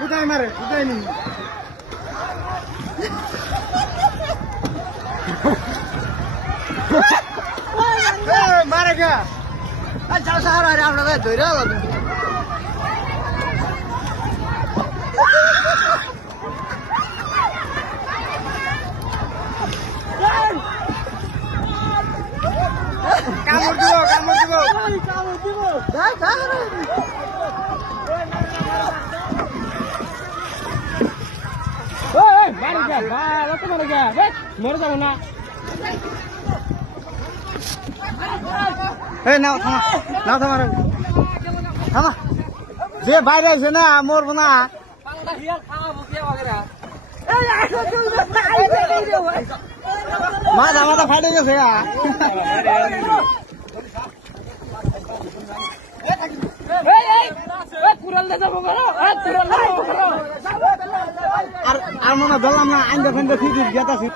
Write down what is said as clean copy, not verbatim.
কোথায় মারে কোথায় নি মারে কে যাও সাহারা আমরা ধরে কামড় দিব মরে যাবো না থামা যে বাইরে আছে না মরবো না মাথা মাথা ফাটে গেছে আর মনে ধরলাম না আইন দেখেন দেখি গেতাছি